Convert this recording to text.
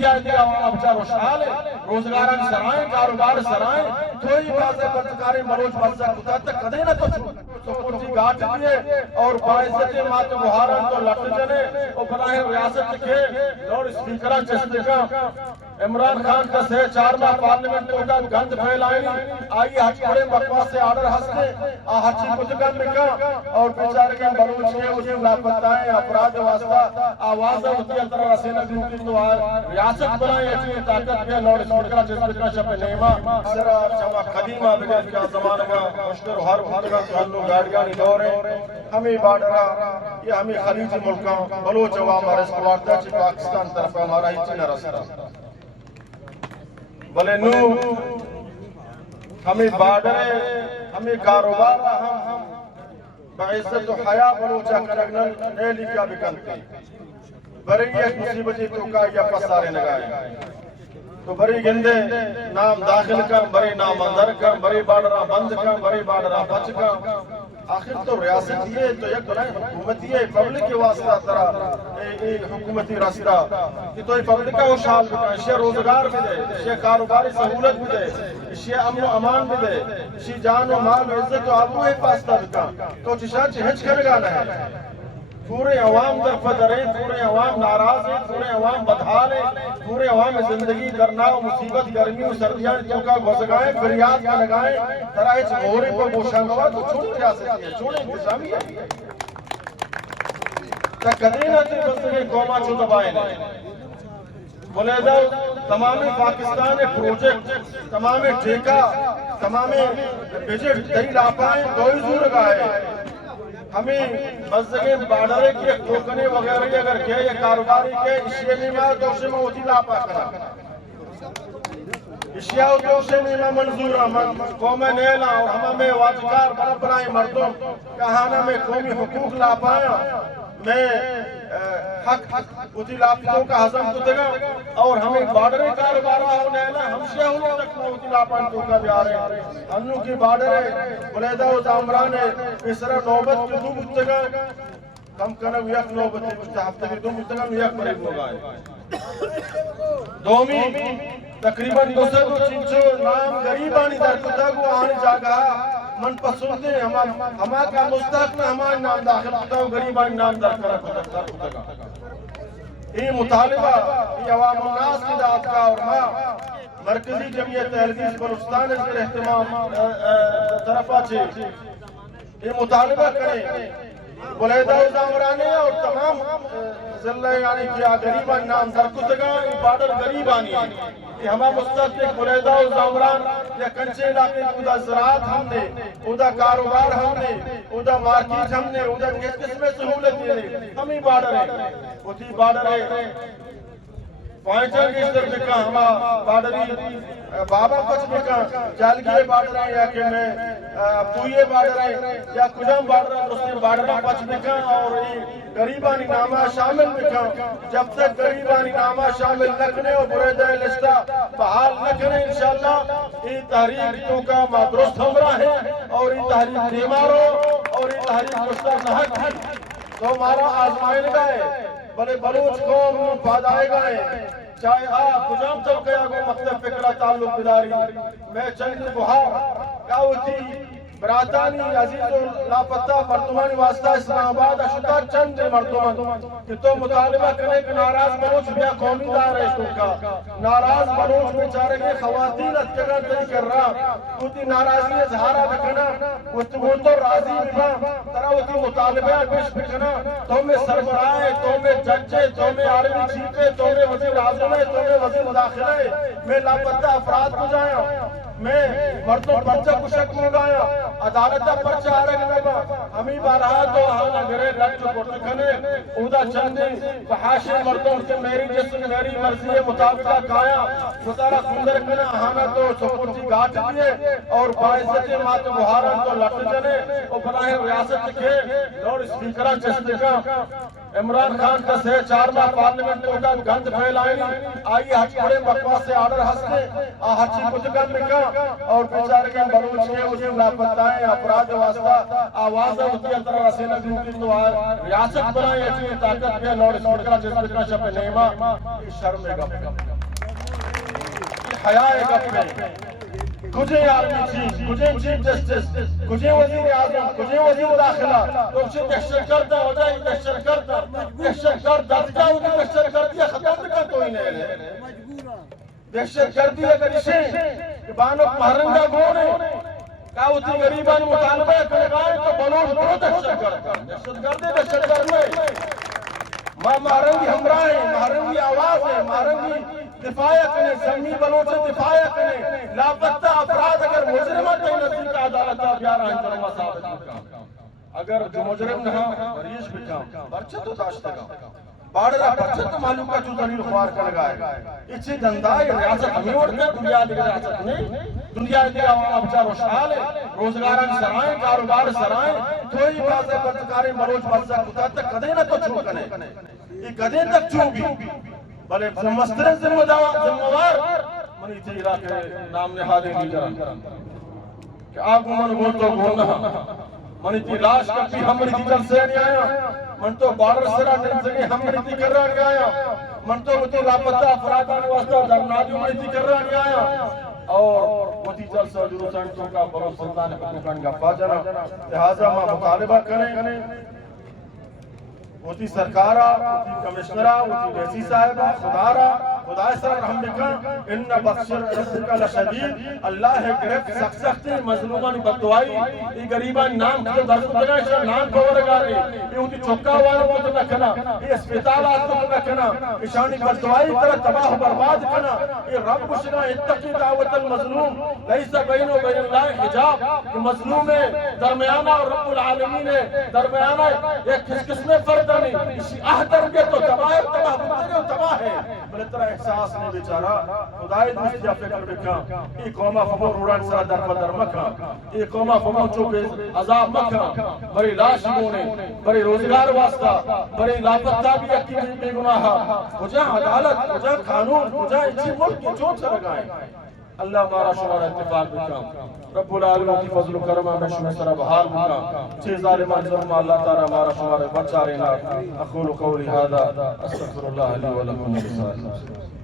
دیا دیا ابچار و شال روزگاران سرائیں کاروبار سرائیں توئی بازے برتکاری مروج برزا کتا تک کدے نہ تو سپورٹی گاٹ دیے اور باعزت مات بہاران تو لٹ جنے اور براہ ریاست کے اور اسپیکران چستے عمران خان کا سے 4 ماہ پارلیمنٹ کا گند پھیلائیں آئی ہچ پڑے بکواس سے آرڈر ہستے ہچی کتگم مکا اور بیچارے کے بلوچ کے اسے لاپتائیں اپراد واسطہ آواز ہوتی اندر رسینہ دیوٹی تو ریاست بنائیں ایسی طاقت کے لوڑ اسپیکران جسپیکران شپ نیمہ سرا چما قدیمہ بگل کا زمانہ کا مشتر ہر بھارگا ہنو گاڑیانی دورے ہمیں بارڈرہ یہ ہمیں خلیج ملکاں بلوچ عوام ہمارے سکوارتا چی پاکستان طرف ہمارا ہی چینہ رسطہ بلے نو ہمیں بارڈرے ہمیں کاروبار ہم بعزت و حیاء بلوچہ کنگنن نیلی کیا بکنتے بری ایک مصیبتی تو کا یا پسارے نگائے تو بری گندے نام داخل کم بری نام اندر کم بری بارڈرہ بند کم بری بارڈرہ بچ کم آخر تو ریاست یہ تو یک بنائے حکومتی ہے پبلک کے واسطہ طرح حکومتی راستہ کہ تو پبلک کا وہ شال بکا اسے روزگار بھی دے اسے کاروباری سہولت بھی دے اسے امن و امان بھی دے اسے جان و مال و عزت و آبو ہے پاستہ بکا تو چشاہ چہچ کرگانا ہے پورے عوام در فدریں پورے عوام ناراض ہیں پورے عوام بدحال ہیں پورے عوام زندگی درنا و مصیبت گرمی و سردیاں تو کا گزگائیں فریاد کا لگائیں ترائے چمورے کو بوشنگوا تو چھوڑ ریاستی ہے چھوڑ انتظامی ہے تقدینہ تھی بستے قومہ چھو دبائے نہیں بولے دا تمام پاکستان پروجیکٹ تمام ٹھیکہ تمام بجٹ دہی لاپائیں دوئی زور گائے ہمیں مزدگیں بارڈرے کی ٹوکنے وغیرہ اگر کہے یا کاروباری کے اشیاء نیمہ دوشے میں ہوتی لاپا کرا اشیاء دوشے نیمہ منظور آمد قوم نیلہ اور ہمیں واجکار برابرائیں مردوں کہانا میں قومی حقوق لاپایا میں حق ہوتی لاپتوں کا حضم کو دے گا اور ہمیں بارڈرے کاروبارہ ہونے نا ہم شیعہ ہونے تک میں ہوتی لاپتوں کا بیارے انہوں کی بارڈرے بلیدہ و زامران اس طرح نوبت کی دو بجتے گا کم کنو یک نوبت کی ہفتے کی دو بجتے گا یک مریب لوگ آئے دومی تقریباً دو سے دو چنچو نام غریبانی در کتاگو آنے جاگا من پسند ہے ہما کا مستحق میں ہمارے نام داخل ہوتا ہوں غریبان نام در کتاگا یہ مطالبہ یہ عوام الناس کی دعات کا اور ماں مرکزی جمعیت تحلیس بلوچستان اس پر احتمام طرفہ چھے یہ مطالبہ کریں بلیدہ و زامرانے اور تمام ذلہ یعنی کیا غریبان نام در کتاگا یہ بارڈر غریبانی ہے یہ ہما مستقل بلیدہ و زامران یا کنچے علاقے اودا زراعت ہم نے اودا کاروبار ہم نے اودا مارکیٹ ہم نے اودا کس قسم سہولت دینے ہم ہی بارڈر ہیں اوٹی بارڈر ہے پوائنٹر کی اس طرح بکا ہما بارڈری بابا کچھ بکا چالگیے بارڈر ہیں یا کہ میں پوئیے بارڈر ہیں یا کجام بارڈر ہیں دوسری بارڈر پچ بکا اور غریبانی نامہ شامل بکا جب تک غریبانی نامہ شامل نکنے اور بریدہ لشتہ بحال نکنے انشاءاللہ یہ تحریک تو کا درست ہمراہ ہے اور یہ تحریک بیماروں اور یہ تحریک مستر نحق ہے تو ہمارا آزمائن گئے بلے بلوچ قوم پادائے گئے چاہے کجام طبقے آگو مختلف فکرہ تعلق بداری میں چند بہار کاؤتی برادانی عزیز و لاپتہ مردمانی واسطہ اسلام آباد اشتا چند مردمان کہ تو مطالبہ کرنے کہ ناراض بلوچ بیا قومی دار ہے تو کا ناراض بلوچ بیچارے کے خواتین اتگان تری کر رہا ہوتی ناراضی اظہارہ دکھنا وہ تو راضی بنا ترہ ہوتی مطالبہ پیش بکنا تو میں سربراہ تو میں ججے تو میں عالمی چیفے تو میں وزیر اعظم ہے تو میں وزیر مداخلہ ہے میں لاپتہ افراد کو جایا میں مردوں پرچہ کو شک منگایا عدالتہ پرچہ آرگ لگا ہمیں بارہا تو آنا گرے لگ جو پرچکنے اودا چندی فحاشی مردوں سے میری جسم میری مرضی مطابقہ کایا ستارہ کندر کنا آنا تو سپورٹی گاٹ دیئے اور باعزت مات بہاران تو لٹ جنے اور بلاہ ریاست کے اور اسپیکرہ چستے کا عمران خان کا سے 4 ماہ پارلیمنٹ کو کا گند پھیلائیں آئی ہچ پڑے بکواس سے آرڈر ہستے ہچی کچھ گند لکھا اور بیچارے کے بلوچ کے اسی لاپتائیں افراد واسطہ آواز ہوتی ہے طرح رسینہ گروپی تو ریاست بنائیں اچھی طاقت کے لوڑ اسپیکرہ جس بکرہ شپ نیمہ شرم گپ حیاء گپ میں کجھے آرمی چیف کجھے چیف جسٹس کجھے وزیر اعظم کجھے وزیر داخلہ تو اسے دہشت گرد ہو جائے دہشت گرد دفتا ہوگی دہشت گردی ختم کر تو ہی نہیں ہے دہشت گردی اگر اسے کہ بانک محرنگا گونے کہا غریبان مطالبہ کرگائیں تو بلوچ برو دہشت گرد میں محرنگی ہمراہ ہے محرنگی آواز ہے محرنگی دفاع کرنے زمین بلوچ دفاع کرنے لاپتہ افراد اگر مجرمت ہے نزدیک عدالتہ بیارہ انجرمہ ثابت کام اگر جو مجرم نہا مریض بھی کام برچہ تو داشتہ کام باڑرہ برچہ تو معلوم کا جو دلیل خوار کر گئے اچھی دندائی ریاست ہمیں اڑتے ہیں دنیا دیگر ریاست نہیں دنیا دیگر عوام بچہ روشحال ہے روزگاران سرائیں کاروبار سرائیں توئی بازے برچکاریں مروج برچہ کتا تک کدے نہ تو چھو کنے یہ کدے تک چھو بھی بلے مسترین ذمہ دار منی تھی علاقے نام نہادیں لیجرہ کہ آپ من گول تو گولنا منی تھی لاش کپی ہمری تھی جل سے نہیں آیا من تو بارر سرا ننزگی ہمری تھی کر رہا نہیں آیا من تو وہ تھی لاپتہ افرادان واسطہ درنادی ہمری تھی کر رہا نہیں آیا اور وہ تھی جل سے جو سنٹوں کا برو سلطان حکومت کا فاجرہ لہذا ماں مطالبہ کریں وہ تھی سرکارہ وہ تھی کمشنرہ وہ تھی ویسی صاحبہ خدارہ خدا سر رحم لکھا ان بخشر رزقہ لشدید اللہ ہے گرفت سختی مظلومان بددعائی یہ غریبان نام کو درد دگا شاہ نام کو ورگا رہے یہ ہوتی چوکا والا کو تو نہ کنا یہ اسپیتالات کو نہ کنا اشانی بددعائی طرح تباہ برباد کنا یہ رب شنا اتقی دعوت المظلوم لیسا بین و بین اللہ حجاب کہ مظلوم درمیانہ اور رب العالمین درمیانہ یہ کس کس میں فرد نہیں اسی احتر کے تو تباہ تباہ ہے بلے طرح احساس نہیں بیچارا خدای دوستی فکر بکا ای قومہ فمو روڑان سرا در بدر مکا ای قومہ فمو چوکے عذاب مکا بری لاش مونے بری روزگار واسطہ بری لاپتہ بھی یکی بے گناہا کجا عدالت کجا قانون کجا اچھی ملک کی چوٹ سرگائیں اللہ مارا شمار اتفاق بکا رب العالمین کی فضل و کرمہ میں شمع سر بحال بکا چھ ظالمان ظلم اللہ تعالی مارا شمار بچا رہنا اقول قولی هذا استغفر اللہ علی ولکم